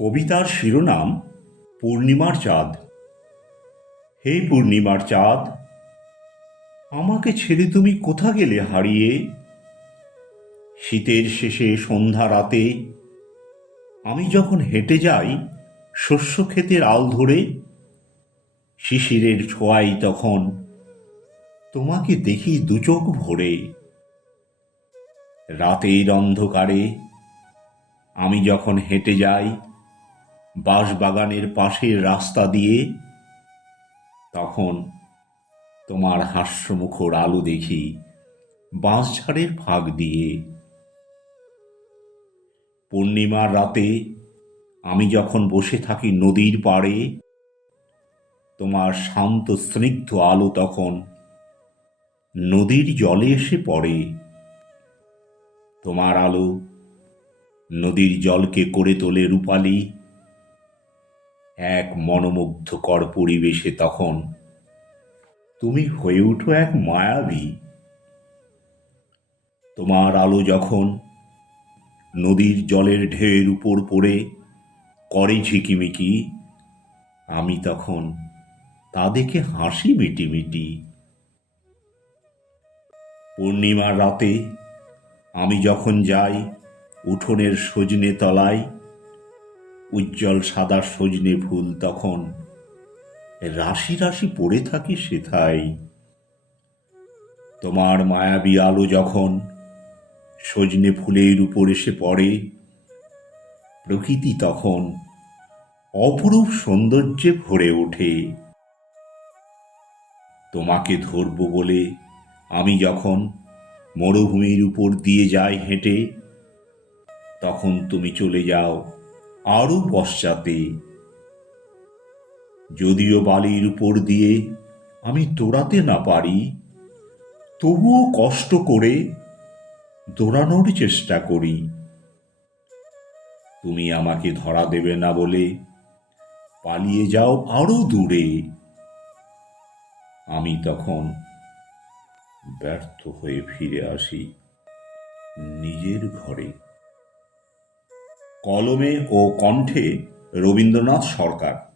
কবিতার শিরোনাম পূর্ণিমার চাঁদ। হে পূর্ণিমার চাঁদ, আমাকে ছেড়ে তুমি কোথা গেলে হারিয়ে? শীতের শেষে সন্ধ্যা রাতে আমি যখন হেঁটে যাই শস্য ক্ষেতের আল ধরে, শিশিরের ছোঁয়ায় তখন তোমাকে দেখি দুচোখ ভরে। রাতের অন্ধকারে আমি যখন হেঁটে যাই বাঁশবাগানের পাশের রাস্তা দিয়ে, তখন তোমার হাস্যমুখর আলো দেখি বাঁশঝাড়ের ফাঁক দিয়ে। পূর্ণিমার রাতে আমি যখন বসে থাকি নদীর পাড়ে, তোমার শান্ত স্নিগ্ধ আলো তখন নদীর জলে এসে পড়ে। তোমার আলো নদীর জলকে করে তোলে রূপালী এক মনোমুগ্ধকর পরিবেশে। তখন তুমি হয়ে উঠো এক মায়াবী। তোমার আলো যখন নদীর জলের ঢেউয়ের উপর পড়ে করে ঝিকিমিকি, আমি তখন তা দেখে হাসি মিটিমিটি। পূর্ণিমার রাতে আমি যখন যাই উঠোনের সজনে তলায়, উজ্জ্বল সাদা সজনে ফুল তখন রাশি রাশি পড়ে থাকে সেথায়। তোমার মায়াবী আলো যখন সজনে ফুলের উপর এসে পড়ে, প্রকৃতি তখন অপরূপ সৌন্দর্যে ভরে ওঠে। তোমাকে ধরব বলে আমি যখন মরুভূমির উপর দিয়ে যাই হেঁটে, তখন তুমি চলে যাও আরো পশ্চাতে। যদিও বালির উপর দিয়ে আমি দৌড়াতে না পারি, তবুও কষ্ট করে দৌড়ানোর চেষ্টা করি। তুমি আমাকে ধরা দেবে না বলে পালিয়ে যাও আরো দূরে। আমি তখন ব্যর্থ হয়ে ফিরে আসি নিজের ঘরে। কলমে ও কণ্ঠে রবীন্দ্রনাথ সরকার।